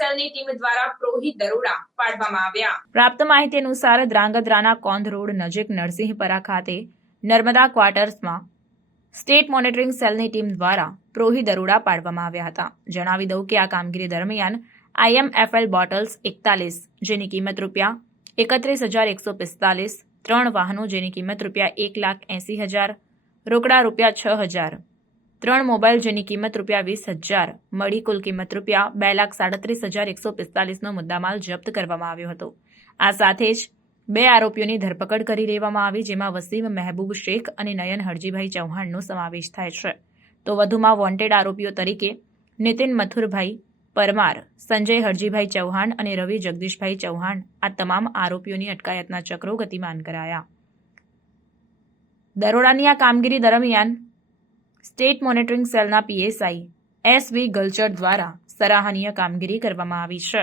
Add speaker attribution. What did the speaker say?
Speaker 1: સેલની ટીમ દ્વારા પ્રોહી દરોડા પાડવામાં આવ્યા.
Speaker 2: પ્રાપ્ત માહિતી અનુસાર દ્રાંગધ્રાના કોંધ રોડ નજીક નરસિંહપરા ખાતે નર્મદા ક્વાર્ટર્સમાં સ્ટેટ મોનિટરિંગ સેલની ટીમ દ્વારા પ્રોહી દરોડા પાડવામાં આવ્યા હતા. જણાવી દઉં કે આ કામગીરી દરમિયાન આઈએમએફએલ બોટલ્સ એકતાલીસ, જેની કિંમત રૂપિયા એકત્રીસ હજાર એકસો પિસ્તાલીસ, ત્રણ વાહનો જેની કિંમત રૂપિયા એક લાખ એંસી હજાર, રોકડા રૂપિયા છ હજાર ત્રણ મોબાઈલ જેની કિંમત રૂપિયા વીસ હજાર, મળી કુલ કિંમત રૂપિયા બે લાખ સાડત્રીસ હજાર એકસો પિસ્તાલીસનો મુદ્દામાલ જપ્ત કરવામાં આવ્યો હતો. આ સાથે જ બે આરોપીઓની ધરપકડ કરી લેવામાં આવી, જેમાં વસીમ મહેબૂબ શેખ અને નયન હરજીભાઈ ચૌહાણનો સમાવેશ થાય છે. તો વધુમાં વોન્ટેડ આરોપીઓ તરીકે નીતિન મથુરભાઈ પરમાર, સંજય હરજીભાઈ ચૌહાણ અને રવિ જગદીશભાઈ ચૌહાણ આ તમામ આરોપીઓની અટકાયતના ચક્રો ગતિમાન કરાયા. દરોડાની આ કામગીરી દરમિયાન સ્ટેટ મોનિટરિંગ સેલના પીએસઆઈ એસ વી ગલચર દ્વારા સરાહનીય કામગીરી કરવામાં આવી છે.